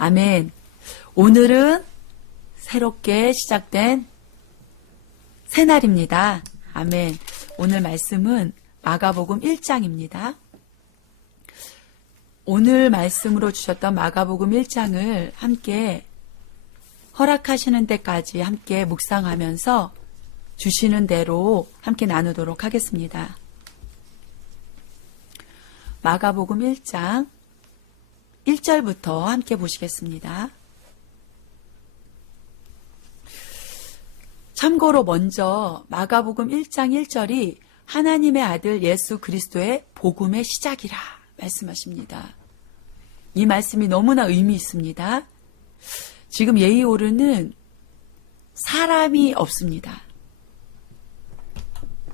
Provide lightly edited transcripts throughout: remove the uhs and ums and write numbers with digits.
아멘. 오늘은 새롭게 시작된 새날입니다. 아멘. 오늘 말씀은 마가복음 1장입니다. 오늘 말씀으로 주셨던 마가복음 1장을 함께 허락하시는 데까지 함께 묵상하면서 주시는 대로 함께 나누도록 하겠습니다. 마가복음 1장 1절부터 함께 보시겠습니다. 참고로 먼저 마가복음 1장 1절이 하나님의 아들 예수 그리스도의 복음의 시작이라 말씀하십니다. 이 말씀이 너무나 의미 있습니다. 지금 예이오르는 사람이 없습니다.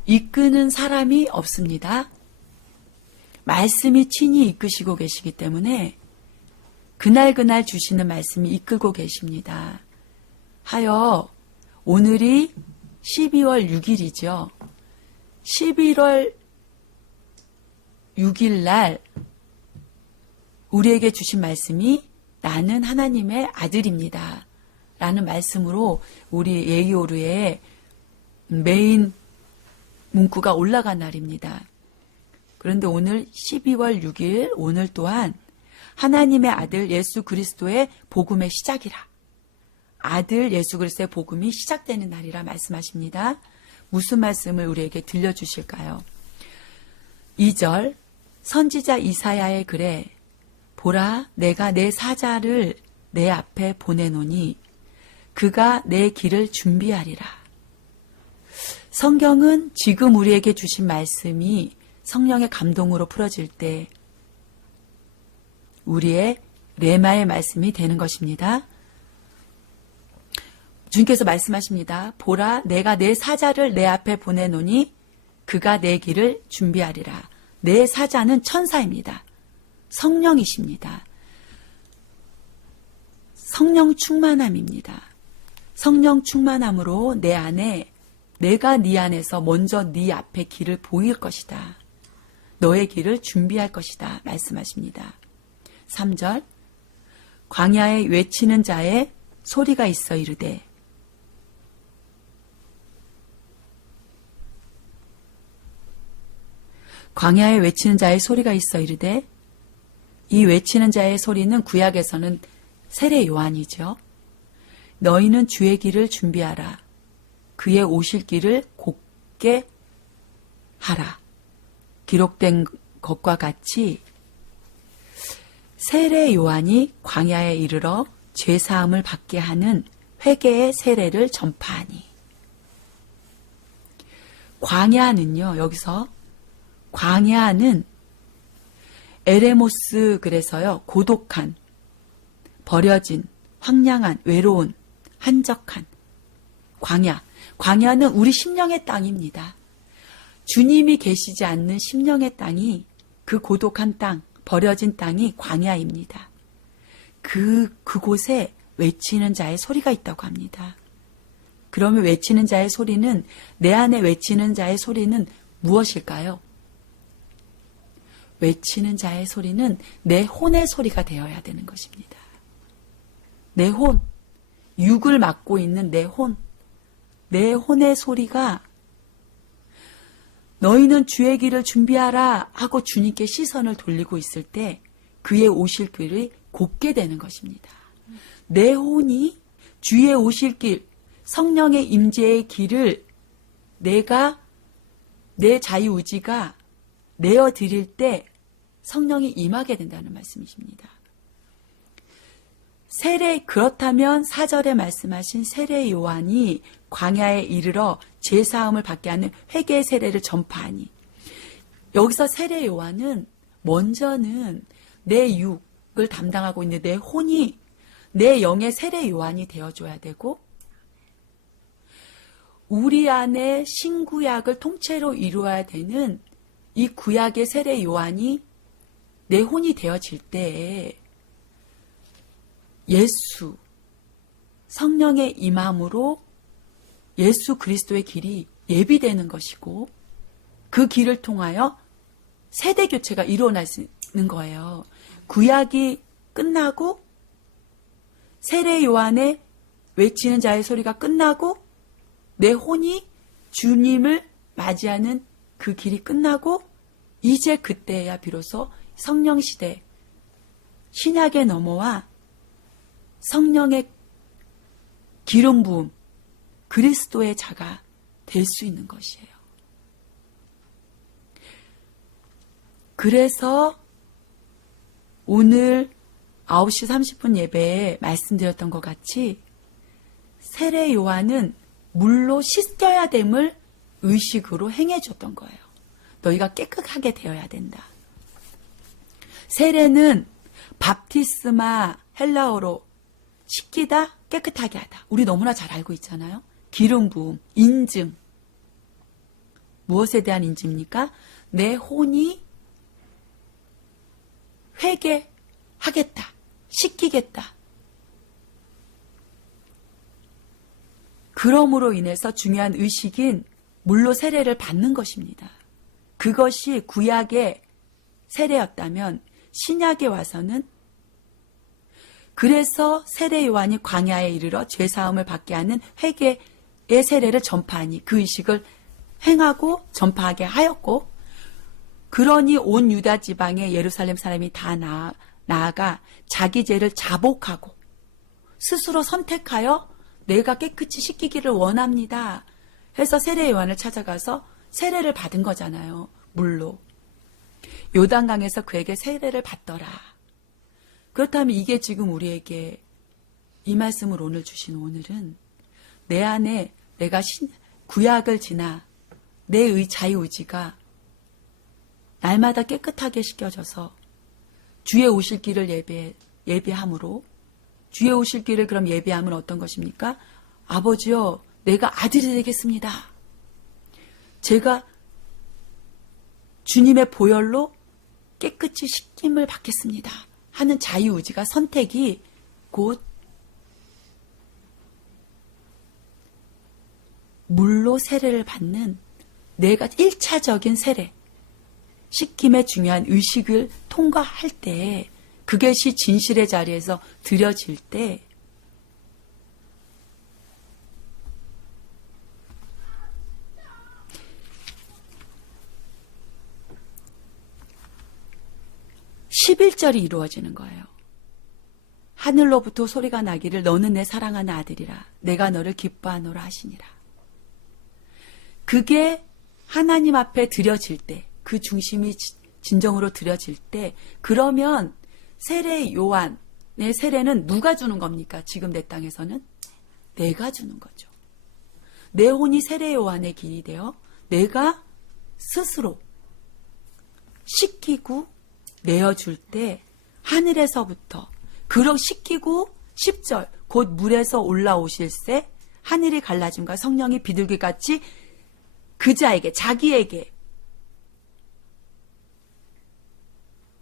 이끄는 사람이 없습니다. 말씀이 친히 이끄시고 계시기 때문에 그날 주시는 말씀이 이끌고 계십니다. 하여 오늘이 12월 6일이죠. 11월 6일 날 우리에게 주신 말씀이 나는 하나님의 아들입니다. 라는 말씀으로 우리 예이오르의 메인 문구가 올라간 날입니다. 그런데 오늘 12월 6일 오늘 또한 하나님의 아들 예수 그리스도의 복음의 시작이라. 아들 예수 그리스도의 복음이 시작되는 날이라 말씀하십니다. 무슨 말씀을 우리에게 들려주실까요? 2절 선지자 이사야의 글에 보라 내가 내 사자를 내 앞에 보내노니 그가 내 길을 준비하리라. 성경은 지금 우리에게 주신 말씀이 성령의 감동으로 풀어질 때 우리의 레마의 말씀이 되는 것입니다. 주님께서 말씀하십니다. 보라 내가 내 사자를 내 앞에 보내노니 그가 내 길을 준비하리라. 내 사자는 천사입니다. 성령이십니다. 성령 충만함입니다. 성령 충만함으로 내 안에 내가 네 안에서 먼저 네 앞에 길을 보일 것이다. 너의 길을 준비할 것이다. 말씀하십니다. 3절 광야에 외치는 자의 소리가 있어 이르되 광야에 외치는 자의 소리가 있어 이르되 이 외치는 자의 소리는 구약에서는 세례 요한이죠. 너희는 주의 길을 준비하라. 그의 오실 길을 곧게 하라. 기록된 것과 같이 세례 요한이 광야에 이르러 죄사함을 받게 하는 회개의 세례를 전파하니. 광야는요, 여기서 광야는 에레모스 그래서요, 고독한, 버려진, 황량한, 외로운, 한적한 광야. 광야는 우리 심령의 땅입니다. 주님이 계시지 않는 심령의 땅이 그 고독한 땅, 버려진 땅이 광야입니다. 그곳에 외치는 자의 소리가 있다고 합니다. 그러면 외치는 자의 소리는, 내 안에 외치는 자의 소리는 무엇일까요? 외치는 자의 소리는 내 혼의 소리가 되어야 되는 것입니다. 내 혼, 육을 맡고 있는 내 혼, 내 혼의 소리가 너희는 주의 길을 준비하라 하고 주님께 시선을 돌리고 있을 때 그의 오실 길이 곧게 되는 것입니다. 내 혼이 주의 오실 길, 성령의 임재의 길을 내가 내 자유의지가 내어드릴 때 성령이 임하게 된다는 말씀이십니다. 그렇다면 4절에 말씀하신 세례 요한이 광야에 이르러 죄사함을 받게 하는 회개의 세례를 전파하니. 여기서 세례 요한은 먼저는 내 육을 담당하고 있는 내 혼이 내 영의 세례 요한이 되어줘야 되고 우리 안에 신구약을 통째로 이루어야 되는 이 구약의 세례 요한이 내 혼이 되어질 때에 예수, 성령의 임함으로 예수 그리스도의 길이 예비되는 것이고 그 길을 통하여 세대 교체가 일어나는 거예요. 구약이 끝나고 세례 요한의 외치는 자의 소리가 끝나고 내 혼이 주님을 맞이하는 그 길이 끝나고 이제 그때야 비로소 성령 시대, 신약에 넘어와 성령의 기름 부음, 그리스도의 자가 될 수 있는 것이에요. 그래서 오늘 9시 30분 예배에 말씀드렸던 것 같이 세례 요한은 물로 씻겨야 됨을 의식으로 행해줬던 거예요. 너희가 깨끗하게 되어야 된다. 세례는 밥티스마, 헬라어로 씻기다, 깨끗하게 하다. 우리 너무나 잘 알고 있잖아요. 기름 부음, 인증. 무엇에 대한 인증입니까? 내 혼이 회개하겠다, 씻기겠다. 그러므로 인해서 중요한 의식인 물로 세례를 받는 것입니다. 그것이 구약의 세례였다면 신약에 와서는 그래서 세례 요한이 광야에 이르러 죄사함을 받게 하는 회개의 세례를 전파하니 그 의식을 행하고 전파하게 하였고, 그러니 온 유다 지방에 예루살렘 사람이 다 나아가 자기 죄를 자복하고 스스로 선택하여 내가 깨끗이 씻기기를 원합니다 해서 세례 요한을 찾아가서 세례를 받은 거잖아요. 물로. 요단강에서 그에게 세례를 받더라. 그렇다면 이게 지금 우리에게 이 말씀을 오늘 주신 오늘은 내 안에 내가 구약을 지나 내 자유의지가 날마다 깨끗하게 씻겨져서 주의 오실 길을 예배함으로, 주의 오실 길을 그럼 예배함은 어떤 것입니까? 아버지여, 내가 아들이 되겠습니다. 제가 주님의 보혈로 깨끗이 씻김을 받겠습니다 하는 자유의지가, 선택이 곧 물로 세례를 받는 내가 1차적인 세례, 씻김의 중요한 의식을 통과할 때, 그것이 진실의 자리에서 드려질 때 (11절이) 이루어지는 거예요. 하늘로부터 소리가 나기를 너는 내 사랑하는 아들이라 내가 너를 기뻐하노라 하시니라. 그게 하나님 앞에 드려질 때, 그 중심이 진정으로 드려질 때, 그러면 세례 요한의 세례는 누가 주는 겁니까? 지금 내 땅에서는 내가 주는 거죠. 내 혼이 세례 요한의 길이 되어 내가 스스로 씻기고 내어줄 때 하늘에서부터 그러 씻기고 10절 곧 물에서 올라오실새 하늘이 갈라짐과 성령이 비둘기같이 그 자에게, 자기에게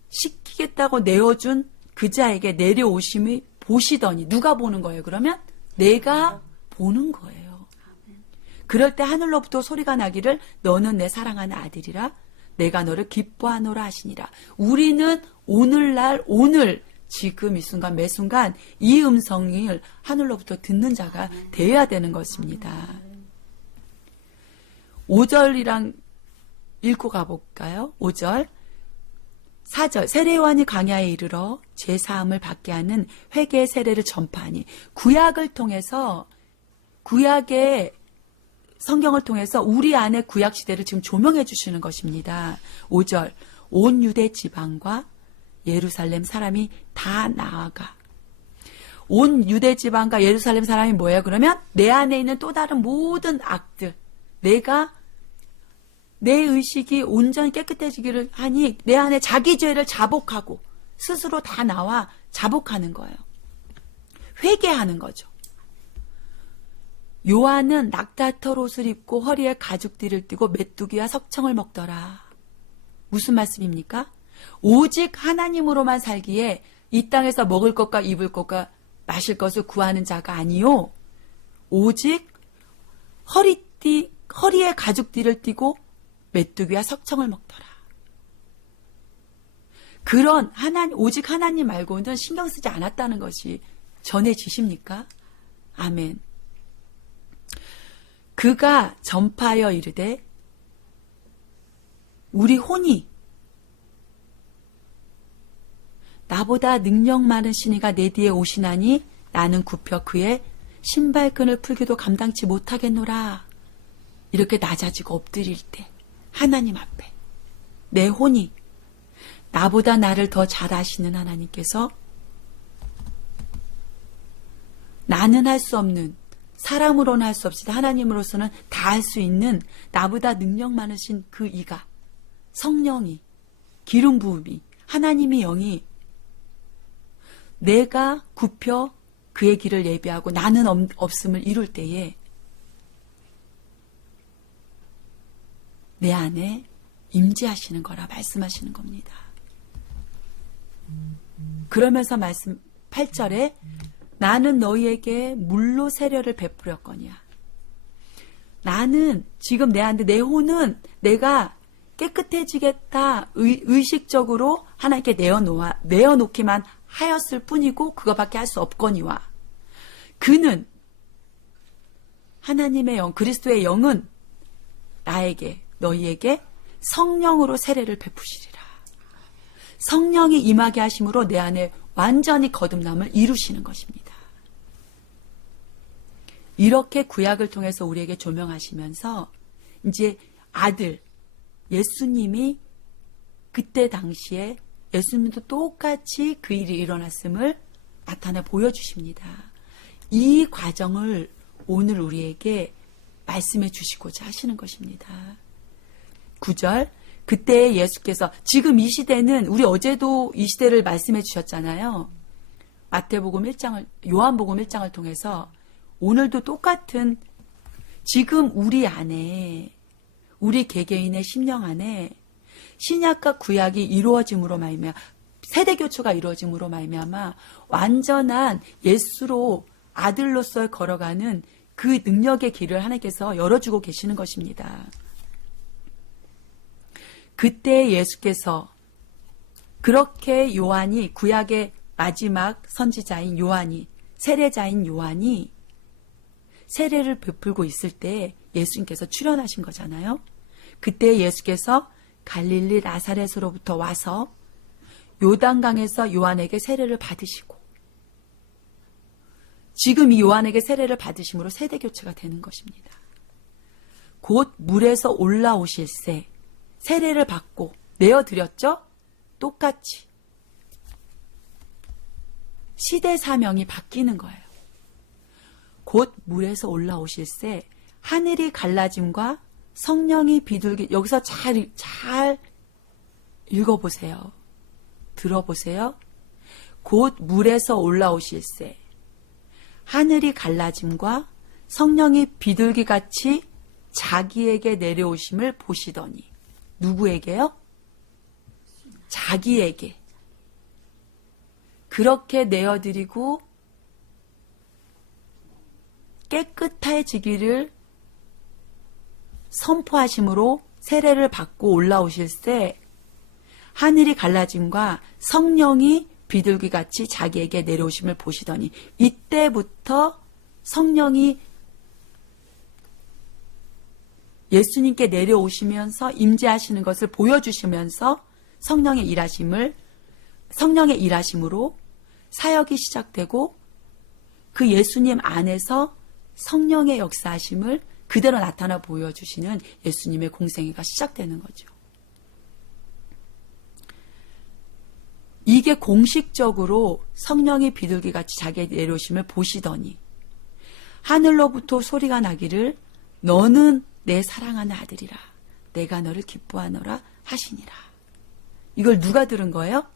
씻기겠다고 내어준 그 자에게 내려오심이 보시더니, 누가 보는 거예요? 그러면 내가 보는 거예요. 그럴 때 하늘로부터 소리가 나기를 너는 내 사랑하는 아들이라 내가 너를 기뻐하노라 하시니라. 우리는 오늘날, 오늘 지금 이 순간 매 순간 이 음성을 하늘로부터 듣는 자가 되어야 되는 것입니다. 5절이랑 읽고 가볼까요? 5절 4절 세례 요한이 광야에 이르러 죄사함을 받게 하는 회개의 세례를 전파하니, 구약을 통해서, 구약의 성경을 통해서 우리 안에 구약 시대를 지금 조명해 주시는 것입니다. 5절 온 유대 지방과 예루살렘 사람이 다 나아가. 온 유대 지방과 예루살렘 사람이 뭐예요? 그러면 내 안에 있는 또 다른 모든 악들, 내가 내 의식이 온전히 깨끗해지기를 하니 내 안에 자기 죄를 자복하고 스스로 다 나와 자복하는 거예요. 회개하는 거죠. 요한은 낙타털 옷을 입고 허리에 가죽띠를 띠고 메뚜기와 석청을 먹더라. 무슨 말씀입니까? 오직 하나님으로만 살기에 이 땅에서 먹을 것과 입을 것과 마실 것을 구하는 자가 아니요, 오직 허리에 가죽띠를 띠고 메뚜기와 석청을 먹더라. 그런 오직 하나님 말고는 신경 쓰지 않았다는 것이 전해지십니까? 아멘. 그가 전파하여 이르되 우리 혼이 나보다 능력 많은 신이가 내 뒤에 오시나니 나는 굽혀 그의 신발끈을 풀기도 감당치 못하겠노라. 이렇게 낮아지고 엎드릴 때 하나님 앞에 내 혼이 나보다 나를 더 잘 아시는 하나님께서 나는 할 수 없는, 사람으로는 할 수 없이 하나님으로서는 다 할 수 있는 나보다 능력 많으신 그 이가, 성령이, 기름 부음이, 하나님의 영이 내가 굽혀 그의 길을 예비하고 나는 없음을 이룰 때에 내 안에 임재하시는 거라 말씀하시는 겁니다. 그러면서 말씀 8절에 나는 너희에게 물로 세례를 베풀었거니와. 나는 지금 내 안에 내 혼은 내가 깨끗해지겠다 의식적으로 하나님께 내어놓기만 하였을 뿐이고 그거밖에 할 수 없거니와. 그는 하나님의 영, 그리스도의 영은 나에게 너희에게 성령으로 세례를 베푸시리라. 성령이 임하게 하심으로 내 안에 완전히 거듭남을 이루시는 것입니다. 이렇게 구약을 통해서 우리에게 조명하시면서 이제 아들 예수님이 그때 당시에 예수님도 똑같이 그 일이 일어났음을 나타내 보여주십니다. 이 과정을 오늘 우리에게 말씀해 주시고자 하시는 것입니다. 9절, 그때 예수께서, 지금 이 시대는 우리 어제도 이 시대를 말씀해 주셨잖아요. 마태복음 1장을, 요한복음 1장을 통해서 오늘도 똑같은, 지금 우리 안에, 우리 개개인의 심령 안에 신약과 구약이 이루어짐으로 말미암아, 세대 교초가 이루어짐으로 말미암아 완전한 예수로 아들로서 걸어가는 그 능력의 길을 하나님께서 열어주고 계시는 것입니다. 그때 예수께서 그렇게 요한이, 구약의 마지막 선지자인 요한이, 세례자인 요한이 세례를 베풀고 있을 때 예수님께서 출현하신 거잖아요. 그때 예수께서 갈릴리 나사렛으로부터 와서 요단강에서 요한에게 세례를 받으시고, 지금 이 요한에게 세례를 받으심으로 세대 교체가 되는 것입니다. 곧 물에서 올라오실새 세례를 받고 내어드렸죠? 똑같이 시대 사명이 바뀌는 거예요. 곧 물에서 올라오실새 하늘이 갈라짐과 성령이 비둘기, 여기서 잘 읽어보세요. 들어보세요. 곧 물에서 올라오실새 하늘이 갈라짐과 성령이 비둘기같이 자기에게 내려오심을 보시더니. 누구에게요? 자기에게. 그렇게 내어드리고 깨끗해지기를 선포하심으로 세례를 받고 올라오실새 하늘이 갈라짐과 성령이 비둘기같이 자기에게 내려오심을 보시더니, 이때부터 성령이 예수님께 내려오시면서 임재하시는 것을 보여주시면서 성령의 일하심으로 사역이 시작되고, 그 예수님 안에서 성령의 역사하심을 그대로 나타나 보여주시는 예수님의 공생애가 시작되는 거죠. 이게 공식적으로 성령이 비둘기같이 자기에게 내려오심을 보시더니 하늘로부터 소리가 나기를 너는 내 사랑하는 아들이라 내가 너를 기뻐하노라 하시니라. 이걸 누가 들은 거예요?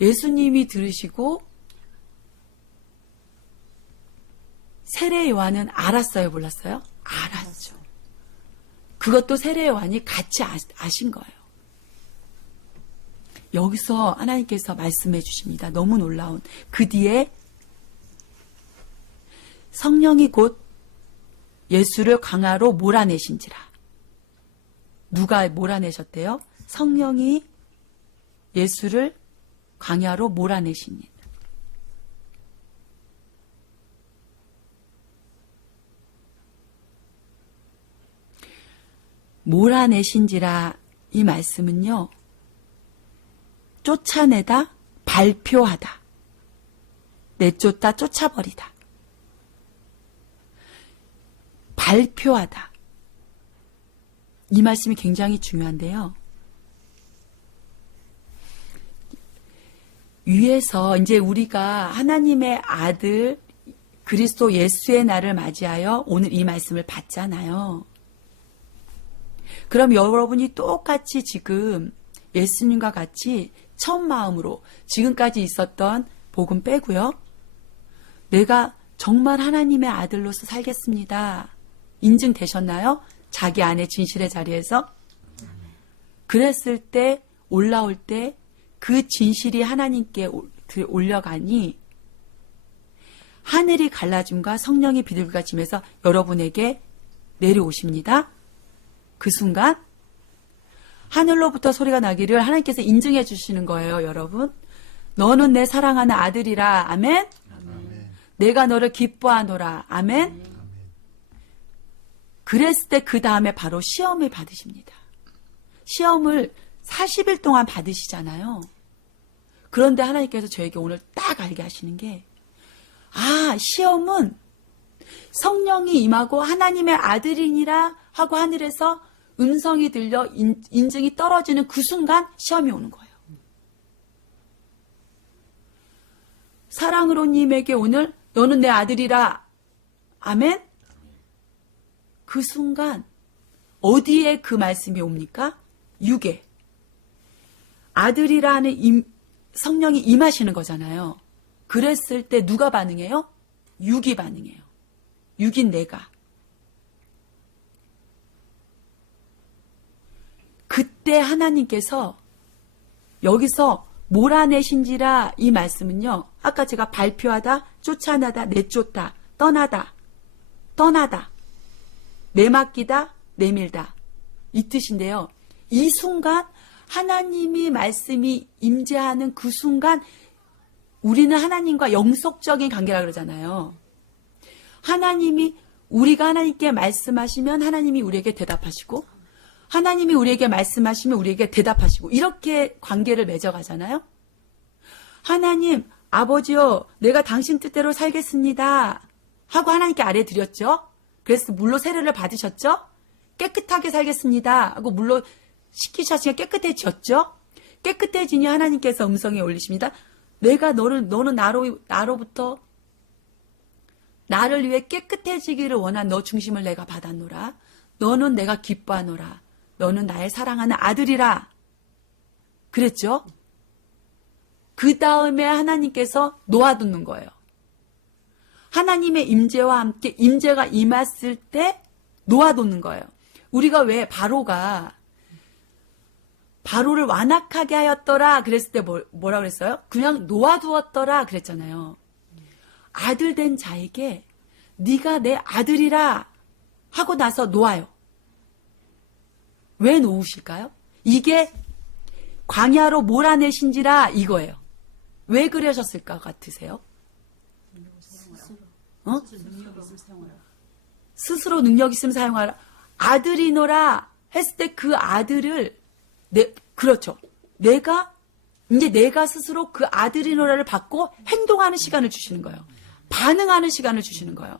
예수님이 들으시고 세례 요한은 알았어요, 몰랐어요? 알았죠. 그것도 세례 요한이 같이 아신 거예요. 여기서 하나님께서 말씀해 주십니다. 너무 놀라운. 그 뒤에 성령이 곧 예수를 광야로 몰아내신지라. 누가 몰아내셨대요? 성령이 예수를 광야로 몰아내십니다. 몰아내신지라 이 말씀은요. 쫓아내다, 발표하다, 내쫓다, 쫓아버리다, 발표하다. 이 말씀이 굉장히 중요한데요. 위에서 이제 우리가 하나님의 아들 그리스도 예수의 날을 맞이하여 오늘 이 말씀을 받잖아요. 그럼 여러분이 똑같이 지금 예수님과 같이 첫 마음으로 지금까지 있었던 복음 빼고요. 내가 정말 하나님의 아들로서 살겠습니다. 인증되셨나요? 자기 안에 진실의 자리에서? 그랬을 때 올라올 때 그 진실이 하나님께 올려가니 하늘이 갈라짐과 성령이 비둘기가 짐에서 여러분에게 내려오십니다. 그 순간 하늘로부터 소리가 나기를 하나님께서 인증해 주시는 거예요, 여러분. 너는 내 사랑하는 아들이라. 아멘. 아멘. 내가 너를 기뻐하노라. 아멘. 아멘. 그랬을 때 그 다음에 바로 시험을 받으십니다. 시험을 40일 동안 받으시잖아요. 그런데 하나님께서 저에게 오늘 딱 알게 하시는 게, 시험은 성령이 임하고 하나님의 아들이니라 하고 하늘에서 음성이 들려 인증이 떨어지는 그 순간 시험이 오는 거예요. 사랑으로님에게 오늘 너는 내 아들이라. 아멘. 그 순간 어디에 그 말씀이 옵니까? 육에. 아들이라는 성령이 임하시는 거잖아요. 그랬을 때 누가 반응해요? 육이 반응해요. 육인 내가. 그때 하나님께서 여기서 몰아내신지라 이 말씀은요. 아까 제가 발표하다, 쫓아나다, 내쫓다, 떠나다, 내맡기다, 내밀다 이 뜻인데요. 이 순간 하나님이 말씀이 임재하는 그 순간 우리는 하나님과 영속적인 관계라 그러잖아요. 우리가 하나님께 말씀하시면 하나님이 우리에게 대답하시고 하나님이 우리에게 말씀하시면 우리에게 대답하시고 이렇게 관계를 맺어가잖아요. 하나님, 아버지요, 내가 당신 뜻대로 살겠습니다 하고 하나님께 아뢰드렸죠. 그래서 물로 세례를 받으셨죠. 깨끗하게 살겠습니다 하고 물로 씻기셨으니까 깨끗해졌죠. 깨끗해지니 하나님께서 음성에 올리십니다. 너는 나로부터 나를 위해 깨끗해지기를 원한 너 중심을 내가 받았노라. 너는 내가 기뻐하노라. 너는 나의 사랑하는 아들이라. 그랬죠? 그 다음에 하나님께서 놓아두는 거예요. 하나님의 임재와 함께 임재가 임했을 때 놓아두는 거예요. 우리가 왜 바로를 완악하게 하였더라 그랬을 때 뭐라 그랬어요? 그냥 놓아두었더라 그랬잖아요. 아들 된 자에게 네가 내 아들이라 하고 나서 놓아요. 왜 놓으실까요? 이게 광야로 몰아내신지라 이거예요. 왜 그러셨을 것 같으세요? 스스로 능력 있으면 사용하라. 아들이노라 했을 때 그 아들을 그렇죠. 내가 스스로 그 아들이노라를 받고 행동하는 시간을 주시는 거예요. 반응하는 시간을 주시는 거예요.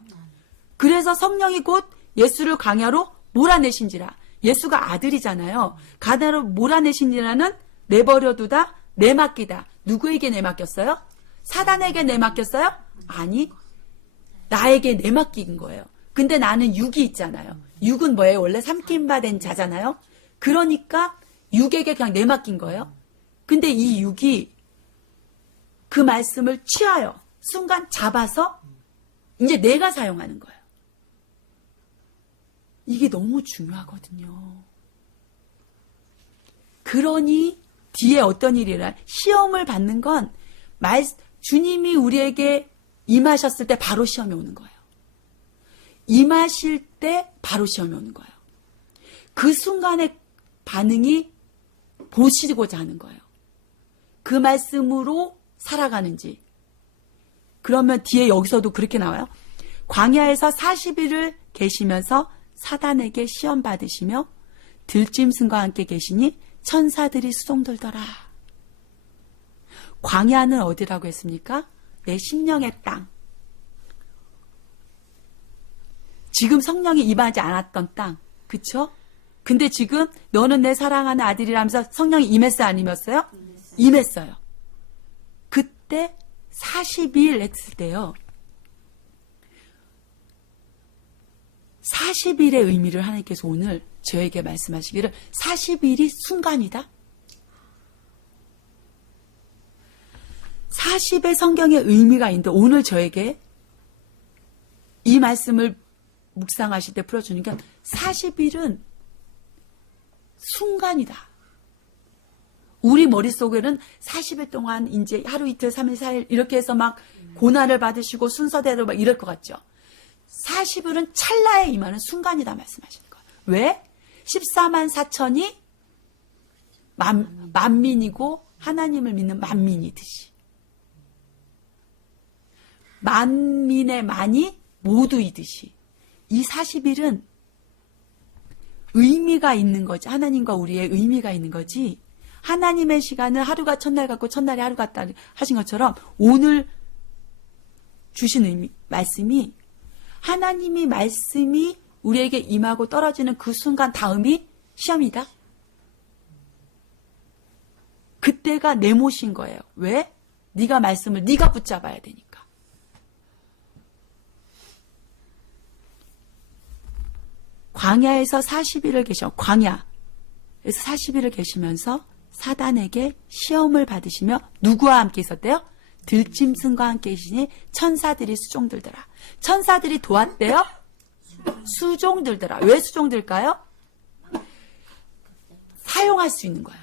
그래서 성령이 곧 예수를 광야로 몰아내신지라. 예수가 아들이잖아요. 광야로 몰아내신지라는 내버려두다, 내맡기다. 누구에게 내맡겼어요? 사단에게 내맡겼어요? 아니, 나에게 내맡긴 거예요. 근데 나는 육이 있잖아요. 육은 뭐예요? 원래 삼킴바 된 자잖아요. 그러니까 육에게 그냥 내맡긴 거예요. 근데 이 육이 그 말씀을 취하여 순간 잡아서 이제 내가 사용하는 거예요. 이게 너무 중요하거든요. 그러니 뒤에 어떤 일이 일어나요? 시험을 받는 건 주님이 우리에게 임하셨을 때 바로 시험이 오는 거예요. 임하실 때 바로 시험이 오는 거예요. 그 순간의 반응이 보시고자 하는 거예요. 그 말씀으로 살아가는지. 그러면 뒤에 여기서도 그렇게 나와요. 광야에서 40일을 계시면서 사단에게 시험 받으시며 들짐승과 함께 계시니 천사들이 수종들더라. 광야는 어디라고 했습니까? 내 심령의 땅. 지금 성령이 임하지 않았던 땅. 그쵸? 근데 지금 너는 내 사랑하는 아들이라면서 성령이 임했어요? 안 임했어요? 임했어요. 그때 40일 했을 때요. 40일의 의미를 하나님께서 오늘 저에게 말씀하시기를 40일이 순간이다. 40의 성경의 의미가 있는데 오늘 저에게 이 말씀을 묵상하실 때 풀어주니까 40일은 순간이다. 우리 머릿속에는 40일 동안 이제 하루 이틀 3일 4일 이렇게 해서 막 고난을 받으시고 순서대로 막 이럴 것 같죠. 40일은 찰나에 임하는 순간이다 말씀하시는 거예요. 왜? 14만 4천이 만민이고 하나님을 믿는 만민이듯이. 만민의 만이 모두이듯이. 이 40일은 의미가 있는 거지. 하나님과 우리의 의미가 있는 거지. 하나님의 시간은 하루가 첫날 같고 첫날이 하루 같다 하신 것처럼 오늘 주신 의미, 말씀이 하나님이 말씀이 우리에게 임하고 떨어지는 그 순간 다음이 시험이다. 그때가 네모신 거예요. 왜? 네가 말씀을 네가 붙잡아야 되니까. 광야에서 40일을 광야에서 40일을 계시면서 사단에게 시험을 받으시며 누구와 함께 있었대요? 들짐승과 함께 계시니 천사들이 수종들더라. 천사들이 도왔대요? 수종들더라. 왜 수종들까요? 사용할 수 있는 거예요.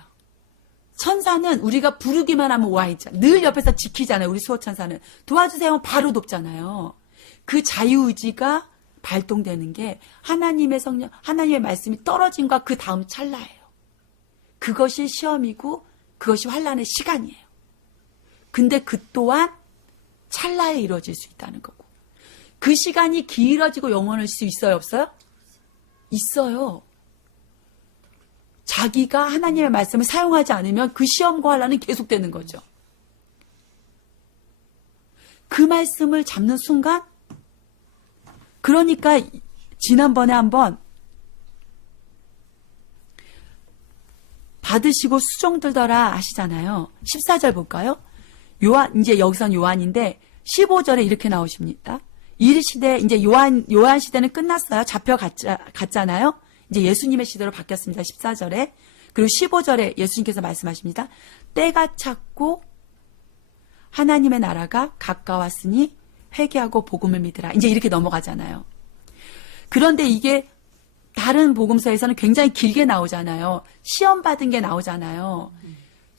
천사는 우리가 부르기만 하면 와 있잖아요. 늘 옆에서 지키잖아요. 우리 수호천사는. 도와주세요 하면 바로 돕잖아요. 그 자유의지가 발동되는 게 하나님의 성령, 하나님의 말씀이 떨어진과 그 다음 찰나예요. 그것이 시험이고 그것이 환난의 시간이에요. 근데 그 또한 찰나에 이루어질 수 있다는 거고. 그 시간이 길어지고 영원할 수 있어요, 없어요? 있어요. 자기가 하나님의 말씀을 사용하지 않으면 그 시험과 환난은 계속되는 거죠. 그 말씀을 잡는 순간, 그러니까 지난번에 한번 받으시고 수종들더라 하시잖아요. 14절 볼까요? 요한, 이제 여기선 요한인데 15절에 이렇게 나오십니다. 이르시되 이제 요한 시대는 끝났어요. 잡혀갔잖아요. 이제 예수님의 시대로 바뀌었습니다. 14절에. 그리고 15절에 예수님께서 말씀하십니다. 때가 찼고 하나님의 나라가 가까웠으니 회개하고 복음을 믿으라. 이제 이렇게 넘어가잖아요. 그런데 이게 다른 복음서에서는 굉장히 길게 나오잖아요. 시험 받은 게 나오잖아요.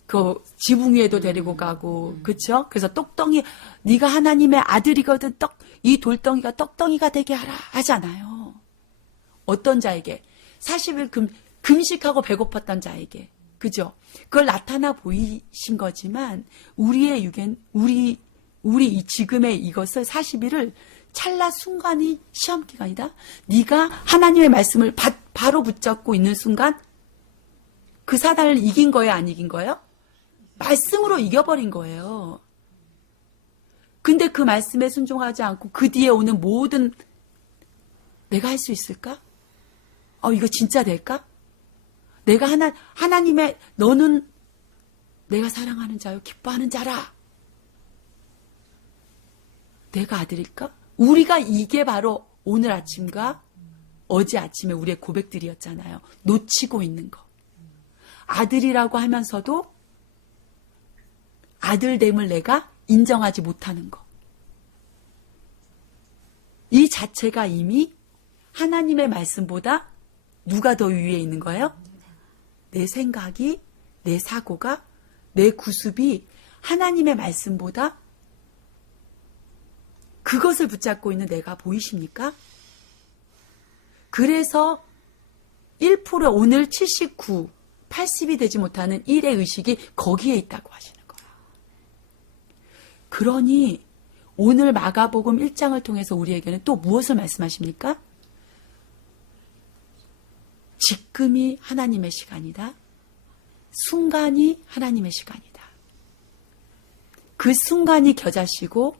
그 지붕 위에도 데리고 가고, 그렇죠? 그래서 똑덩이 네가 하나님의 아들이거든. 이 돌덩이가 떡덩이가 되게 하라 하잖아요. 어떤 자에게? 40일 금식하고 배고팠던 자에게, 그죠? 그걸 나타나 보이신 거지만 우리의 유견, 우리 이 지금의 이것을 40일을 찰나 순간이 시험 기간이다. 네가 하나님의 말씀을 바로 붙잡고 있는 순간 그 사단을 이긴 거예요, 안 이긴 거예요? 말씀으로 이겨버린 거예요. 근데 그 말씀에 순종하지 않고 그 뒤에 오는 모든 내가 할 수 있을까? 이거 진짜 될까? 내가 하나님의 너는 내가 사랑하는 자요 기뻐하는 자라. 내가 아들일까? 우리가 이게 바로 오늘 아침과 어제 아침에 우리의 고백들이었잖아요. 놓치고 있는 거. 아들이라고 하면서도 아들됨을 내가 인정하지 못하는 거. 이 자체가 이미 하나님의 말씀보다 누가 더 위에 있는 거예요? 내 생각이, 내 사고가, 내 구습이 하나님의 말씀보다 그것을 붙잡고 있는 내가 보이십니까? 그래서 1% 오늘 79, 80이 되지 못하는 1의 의식이 거기에 있다고 하시는 거예요. 그러니 오늘 마가복음 1장을 통해서 우리에게는 또 무엇을 말씀하십니까? 지금이 하나님의 시간이다. 순간이 하나님의 시간이다. 그 순간이 겨자시고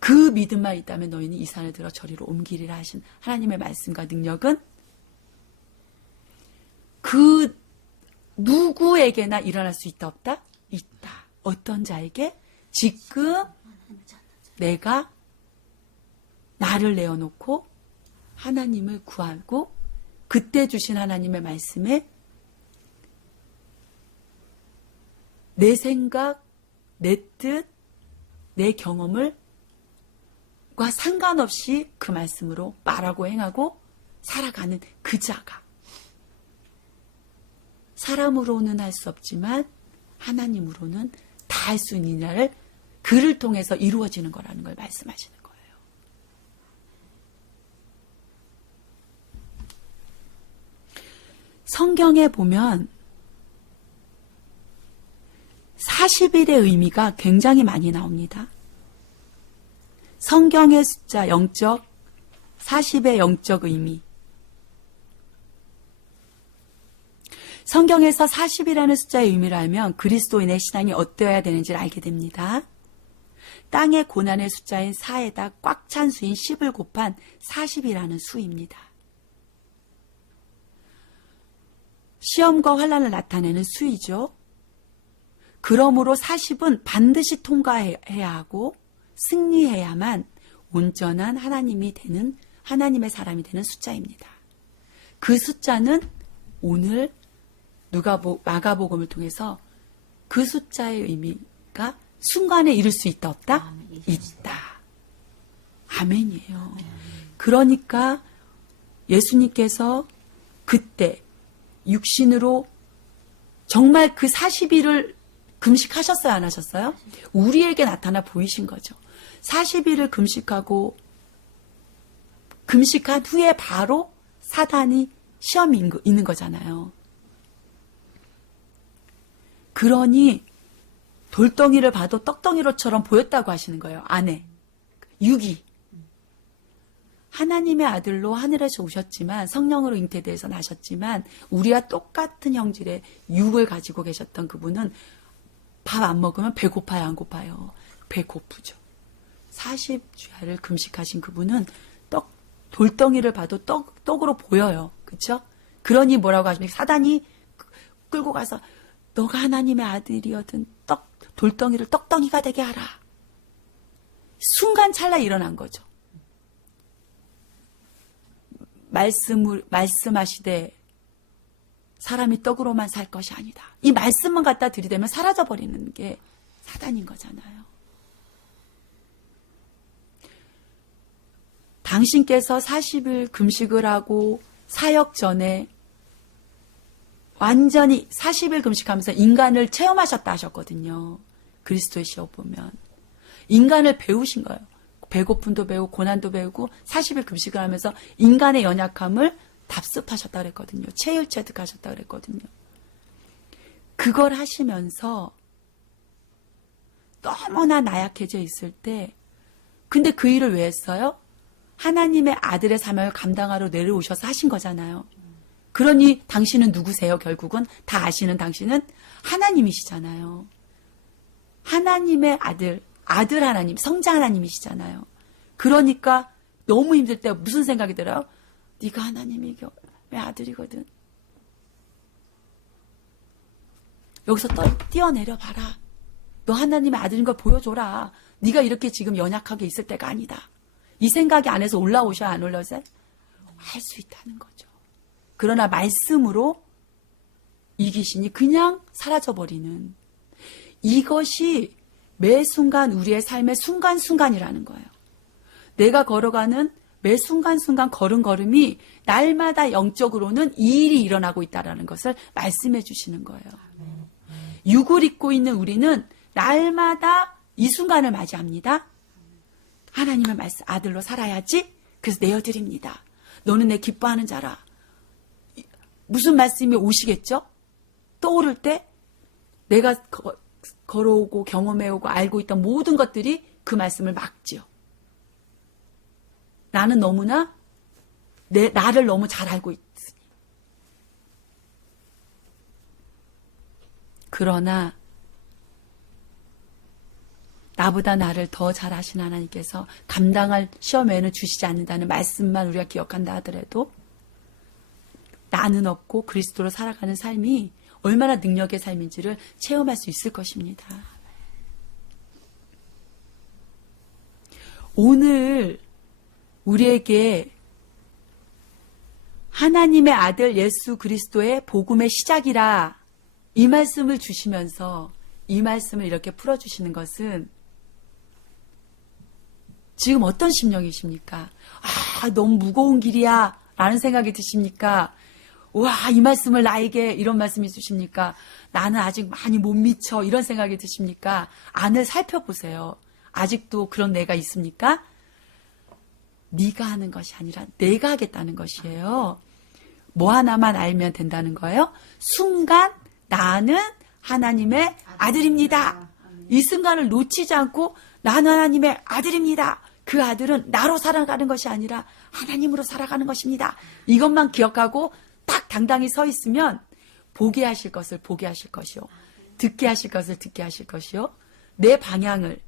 그 믿음만 있다면 너희는 이 산을 들어 저리로 옮기리라 하신 하나님의 말씀과 능력은 그 누구에게나 일어날 수 있다 없다? 있다. 어떤 자에게? 지금 내가 나를 내어놓고 하나님을 구하고 그때 주신 하나님의 말씀에 내 생각, 내 뜻, 내 경험을 과 상관없이 그 말씀으로 말하고 행하고 살아가는 그 자가 사람으로는 할 수 없지만 하나님으로는 다 할 수 있는 일을 그를 통해서 이루어지는 거라는 걸 말씀하시는 거예요. 성경에 보면 40일의 의미가 굉장히 많이 나옵니다. 성경의 숫자 영적, 40의 영적 의미. 성경에서 40이라는 숫자의 의미를 알면 그리스도인의 신앙이 어떠해야 되는지를 알게 됩니다. 땅의 고난의 숫자인 4에다 꽉 찬 수인 10을 곱한 40이라는 수입니다. 시험과 환난을 나타내는 수이죠. 그러므로 40은 반드시 통과해야 하고 승리해야만 온전한 하나님의 사람이 되는 숫자입니다. 그 숫자는 오늘 마가복음을 통해서 그 숫자의 의미가 순간에 이룰 수 있다 없다? 있다. 아멘이에요. 그러니까 예수님께서 그때 육신으로 정말 그 40일을 금식하셨어요? 안 하셨어요? 우리에게 나타나 보이신 거죠. 40일을 금식한 후에 바로 사단이 시험이 있는 거잖아요. 그러니 돌덩이를 봐도 떡덩이로처럼 보였다고 하시는 거예요. 안에. 육이. 하나님의 아들로 하늘에서 오셨지만 성령으로 잉태돼서 나셨지만 우리와 똑같은 형질의 육을 가지고 계셨던 그분은 밥 안 먹으면 배고파요, 안 고파요? 배고프죠. 40주야를 금식하신 그분은 돌덩이를 봐도 떡으로 보여요. 그렇죠? 그러니 뭐라고 하십니까? 사단이 끌고 가서 너가 하나님의 아들이거든 돌덩이를 떡덩이가 되게 하라. 순간 찰나 일어난 거죠. 말씀하시되 사람이 떡으로만 살 것이 아니다. 이 말씀만 갖다 들이대면 사라져버리는 게 사단인 거잖아요. 당신께서 40일 금식을 하고 사역 전에 완전히 40일 금식하면서 인간을 체험하셨다 하셨거든요. 그리스도의 시험 보면. 인간을 배우신 거예요. 배고픔도 배우고 고난도 배우고 40일 금식을 하면서 인간의 연약함을 답습하셨다 그랬거든요. 체일 체득하셨다 그랬거든요. 그걸 하시면서 너무나 나약해져 있을 때 근데 그 일을 왜 했어요? 하나님의 아들의 사명을 감당하러 내려오셔서 하신 거잖아요. 그러니 당신은 누구세요? 결국은 다 아시는 당신은 하나님이시잖아요. 하나님의 아들 하나님, 성자 하나님이시잖아요. 그러니까 너무 힘들 때 무슨 생각이 들어요? 네가 하나님의 아들이거든. 여기서 뛰어내려 봐라. 너 하나님의 아들인 걸 보여줘라. 네가 이렇게 지금 연약하게 있을 때가 아니다. 이 생각이 안에서 올라오셔야 안 올라오세요? 할 수 있다는 거죠. 그러나 말씀으로 이 귀신이 그냥 사라져버리는 이것이 매 순간 우리의 삶의 순간순간이라는 거예요. 내가 걸어가는 매 순간순간 걸음걸음이 날마다 영적으로는 이 일이 일어나고 있다는 것을 말씀해 주시는 거예요. 육을 입고 있는 우리는 날마다 이 순간을 맞이합니다. 하나님의 말씀 아들로 살아야지. 그래서 내어드립니다. 너는 내 기뻐하는 자라. 무슨 말씀이 오시겠죠? 떠오를 때 내가 걸어오고 경험해오고 알고 있던 모든 것들이 그 말씀을 막지요. 나는 너무나 나를 너무 잘 알고 있으니 그러나 나보다 나를 더 잘 아시는 하나님께서 감당할 시험에는 주시지 않는다는 말씀만 우리가 기억한다 하더라도 나는 없고 그리스도로 살아가는 삶이 얼마나 능력의 삶인지를 체험할 수 있을 것입니다. 오늘 우리에게 하나님의 아들 예수 그리스도의 복음의 시작이라 이 말씀을 주시면서 이 말씀을 이렇게 풀어주시는 것은 지금 어떤 심령이십니까? 너무 무거운 길이야 라는 생각이 드십니까? 와, 이 말씀을 나에게 이런 말씀이 주십니까? 나는 아직 많이 못 미쳐 이런 생각이 드십니까? 안을 살펴보세요. 아직도 그런 내가 있습니까? 네가 하는 것이 아니라 내가 하겠다는 것이에요. 뭐 하나만 알면 된다는 거예요? 순간 나는 하나님의 아들입니다. 이 순간을 놓치지 않고 나는 하나님의 아들입니다. 그 아들은 나로 살아가는 것이 아니라 하나님으로 살아가는 것입니다. 이것만 기억하고 딱 당당히 서 있으면 보게 하실 것을 보게 하실 것이요. 듣게 하실 것을 듣게 하실 것이요. 내 방향을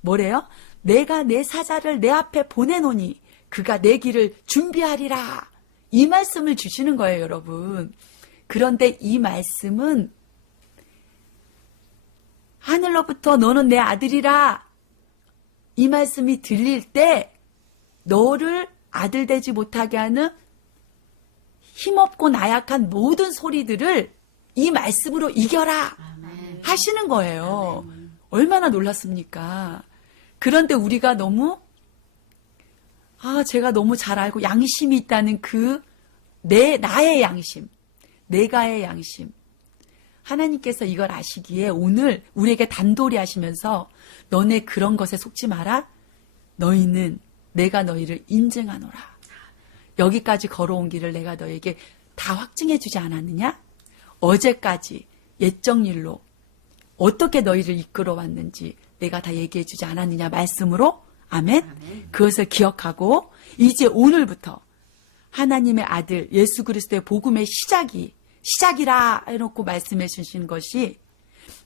뭐래요? 내가 내 사자를 내 앞에 보내노니 그가 내 길을 준비하리라. 이 말씀을 주시는 거예요, 여러분. 그런데 이 말씀은 하늘로부터 너는 내 아들이라 이 말씀이 들릴 때 너를 아들 되지 못하게 하는 힘없고 나약한 모든 소리들을 이 말씀으로 이겨라 하시는 거예요. 얼마나 놀랐습니까? 그런데 우리가 너무 제가 너무 잘 알고 양심이 있다는 나의 양심, 내가의 양심. 하나님께서 이걸 아시기에 오늘 우리에게 단도리 하시면서 너네 그런 것에 속지 마라. 너희는 내가 너희를 인증하노라. 여기까지 걸어온 길을 내가 너에게 다 확증해 주지 않았느냐? 어제까지 옛적 일로 어떻게 너희를 이끌어 왔는지 내가 다 얘기해 주지 않았느냐 말씀으로. 아멘. 그것을 기억하고 이제 오늘부터 하나님의 아들 예수 그리스도의 복음의 시작이라 해놓고 말씀해 주신 것이,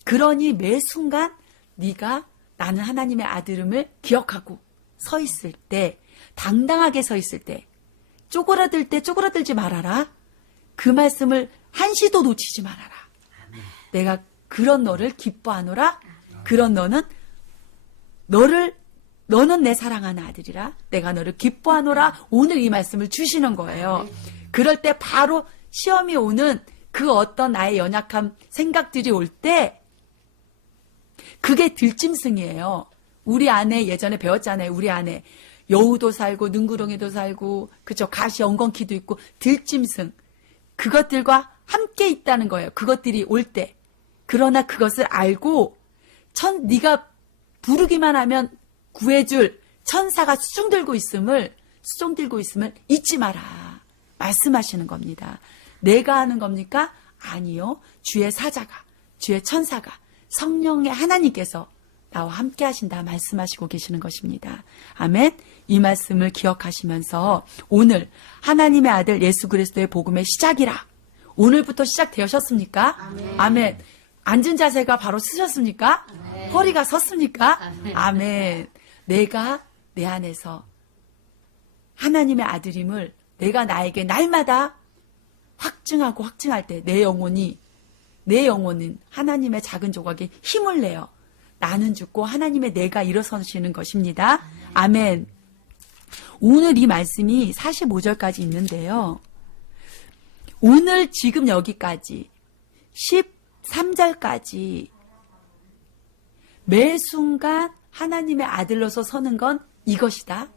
그러니 매 순간 네가 나는 하나님의 아들임을 기억하고 서 있을 때, 당당하게 서 있을 때, 쪼그라들 때 쪼그라들지 말아라. 그 말씀을 한시도 놓치지 말아라. 내가 그런 너를 기뻐하노라. 그런 너는 내 사랑하는 아들이라. 내가 너를 기뻐하노라. 오늘 이 말씀을 주시는 거예요. 그럴 때 바로 시험이 오는 그 어떤 나의 연약함 생각들이 올 때 그게 들짐승이에요. 우리 안에 예전에 배웠잖아요. 우리 안에 여우도 살고 능구렁이도 살고 그쵸, 가시 엉겅퀴도 있고 들짐승, 그것들과 함께 있다는 거예요. 그것들이 올 때. 그러나 그것을 알고 네가 부르기만 하면 구해줄 천사가 수종 들고 있음을 잊지 마라 말씀하시는 겁니다. 내가 하는 겁니까? 아니요. 주의 사자가, 주의 천사가, 성령의 하나님께서 나와 함께 하신다 말씀하시고 계시는 것입니다. 아멘. 이 말씀을 기억하시면서 오늘 하나님의 아들 예수 그리스도의 복음의 시작이라. 오늘부터 시작되셨습니까? 아멘. 아멘. 앉은 자세가 바로 쓰셨습니까? 아멘. 허리가 섰습니까? 아멘. 아멘. 내가 내 안에서 하나님의 아들임을 내가 나에게 날마다 확증할 때 내 영혼은 하나님의 작은 조각에 힘을 내요. 나는 죽고 하나님의 내가 일어서시는 것입니다. 아멘. 오늘 이 말씀이 45절까지 있는데요. 오늘 지금 여기까지 13절까지 매 순간 하나님의 아들로서 서는 건 이것이다.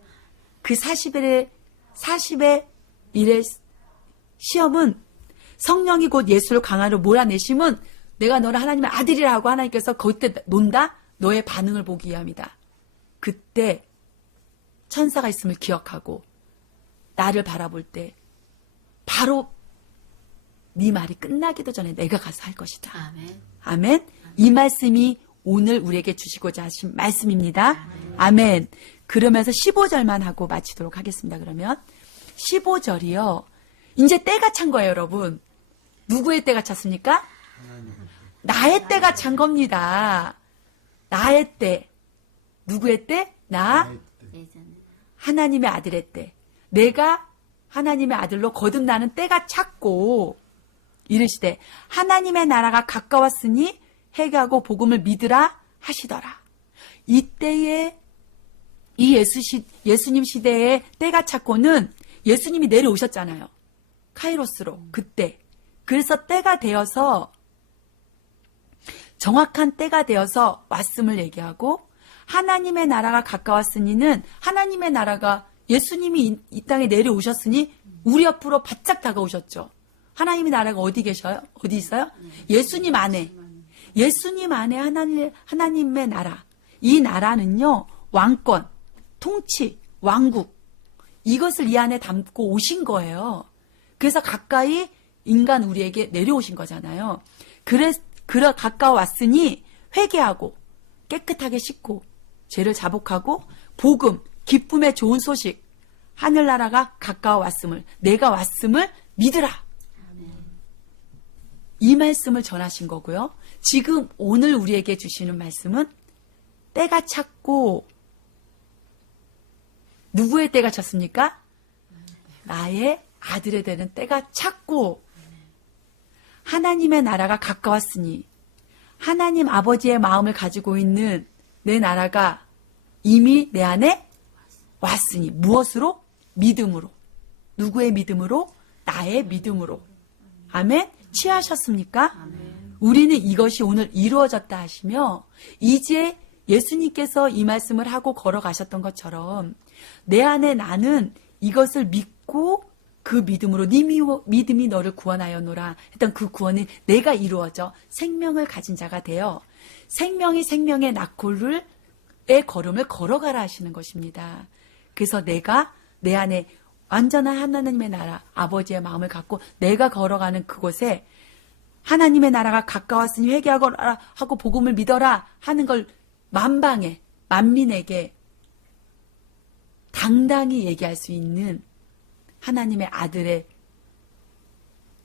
그 40의 일의 시험은 성령이 곧 예수를 강하로 몰아내심은 내가 너를 하나님의 아들이라 하고 하나님께서 그때 논다? 너의 반응을 보기 위함이다. 그때 천사가 있음을 기억하고 나를 바라볼 때 바로 네 말이 끝나기도 전에 내가 가서 할 것이다. 아멘. 아멘. 이 말씀이 오늘 우리에게 주시고자 하신 말씀입니다. 아멘. 그러면서 15절만 하고 마치도록 하겠습니다. 그러면 15절이요. 이제 때가 찬 거예요, 여러분. 누구의 때가 찼습니까? 나의 때가 찬 겁니다. 나의 때. 누구의 때? 나 하나님의 아들의 때. 내가 하나님의 아들로 거듭나는 때가 찼고 이르시되 하나님의 나라가 가까웠으니 회개하고 복음을 믿으라 하시더라. 이때에 이 예수님 시대의 때가 찼고는 예수님이 내려오셨잖아요. 카이로스로 그때. 그래서 때가 되어서 정확한 때가 되어서 왔음을 얘기하고 하나님의 나라가 가까웠으니는 하나님의 나라가 예수님이 이 땅에 내려오셨으니 우리 옆으로 바짝 다가오셨죠. 하나님의 나라가 어디 계셔요? 어디 있어요? 예수님 안에. 예수님 안에 하나님의 나라. 이 나라는요. 왕권, 통치, 왕국. 이것을 이 안에 담고 오신 거예요. 그래서 가까이 인간 우리에게 내려오신 거잖아요. 그래 가까웠으니 회개하고 깨끗하게 씻고 죄를 자복하고 복음, 기쁨의 좋은 소식, 하늘나라가 가까워 왔음을, 내가 왔음을 믿으라. 이 말씀을 전하신 거고요. 지금 오늘 우리에게 주시는 말씀은 때가 찼고 누구의 때가 찼습니까? 나의 아들에 되는 때가 찼고 하나님의 나라가 가까웠으니 하나님 아버지의 마음을 가지고 있는 내 나라가 이미 내 안에 왔으니 무엇으로? 믿음으로. 누구의 믿음으로? 나의 믿음으로. 아멘? 취하셨습니까? 우리는 이것이 오늘 이루어졌다 하시며 이제 예수님께서 이 말씀을 하고 걸어가셨던 것처럼 내 안에 나는 이것을 믿고 그 믿음으로 네 믿음이 너를 구원하였노라 했던 그 구원이 내가 이루어져 생명을 가진 자가 되어 생명이 생명의 낙골의 걸음을 걸어가라 하시는 것입니다. 그래서 내가 내 안에 완전한 하나님의 나라 아버지의 마음을 갖고 내가 걸어가는 그곳에 하나님의 나라가 가까웠으니 회개하거라 하고 복음을 믿어라 하는 걸 만방에 만민에게 당당히 얘기할 수 있는 하나님의 아들의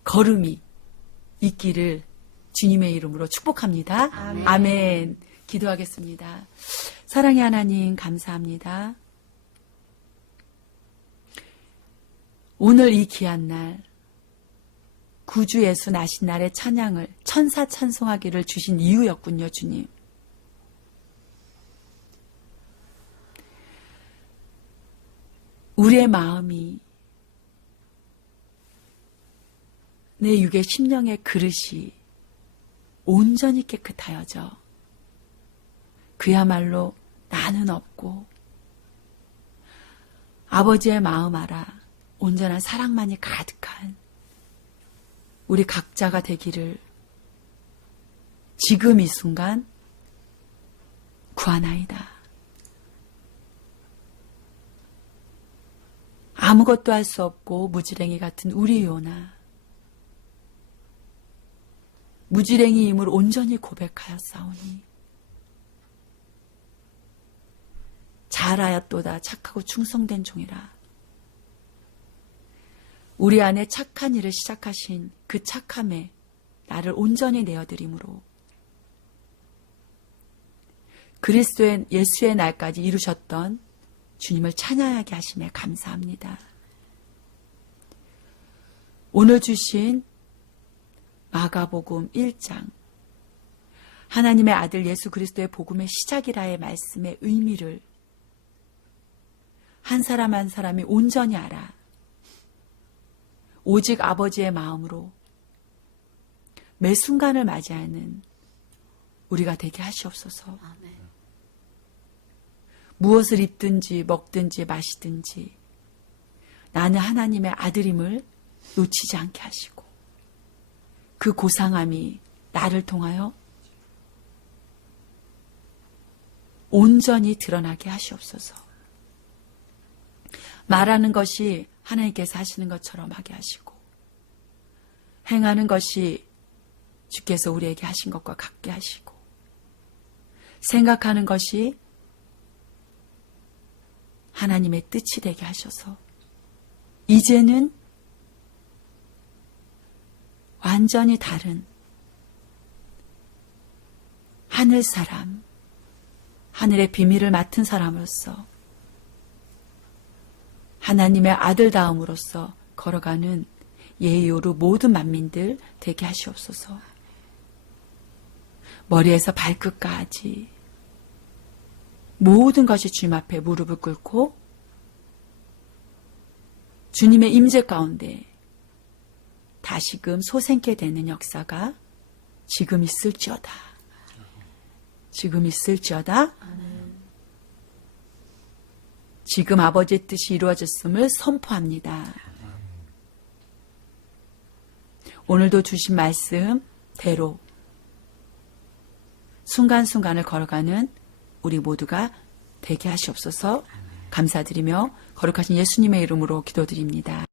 걸음이 있기를 주님의 이름으로 축복합니다. 아멘. 아멘. 기도하겠습니다. 사랑의 하나님 감사합니다. 오늘 이 귀한 날 구주 예수 나신 날의 찬양을 천사 찬송하기를 주신 이유였군요. 주님. 우리의 마음이 내 육의 심령의 그릇이 온전히 깨끗하여져 그야말로 나는 없고 아버지의 마음 알아 온전한 사랑만이 가득한 우리 각자가 되기를 지금 이 순간 구하나이다. 아무것도 할 수 없고 무지랭이 같은 우리 요나 무지랭이임을 온전히 고백하였사오니 잘하였도다 착하고 충성된 종이라. 우리 안에 착한 일을 시작하신 그 착함에 나를 온전히 내어드림으로 그리스도의 예수의 날까지 이루셨던 주님을 찬양하게 하심에 감사합니다. 오늘 주신 마가복음 1장 하나님의 아들 예수 그리스도의 복음의 시작이라의 말씀의 의미를 한 사람 한 사람이 온전히 알아 오직 아버지의 마음으로 매 순간을 맞이하는 우리가 되게 하시옵소서. 아멘. 무엇을 입든지 먹든지 마시든지 나는 하나님의 아들임을 놓치지 않게 하시고 그 고상함이 나를 통하여 온전히 드러나게 하시옵소서. 말하는 것이 하나님께서 하시는 것처럼 하게 하시고 행하는 것이 주께서 우리에게 하신 것과 같게 하시고 생각하는 것이 하나님의 뜻이 되게 하셔서 이제는 완전히 다른 하늘 사람, 하늘의 비밀을 맡은 사람으로서 하나님의 아들다움으로서 걸어가는 예의오루 모든 만민들 되게 하시옵소서. 머리에서 발끝까지 모든 것이 주님 앞에 무릎을 꿇고 주님의 임재 가운데 다시금 솟생케 되는 역사가 지금 있을지어다. 지금 있을지어다. 지금 아버지의 뜻이 이루어졌음을 선포합니다. 오늘도 주신 말씀대로 순간순간을 걸어가는 우리 모두가 되게 하시옵소서. 감사드리며 거룩하신 예수님의 이름으로 기도드립니다.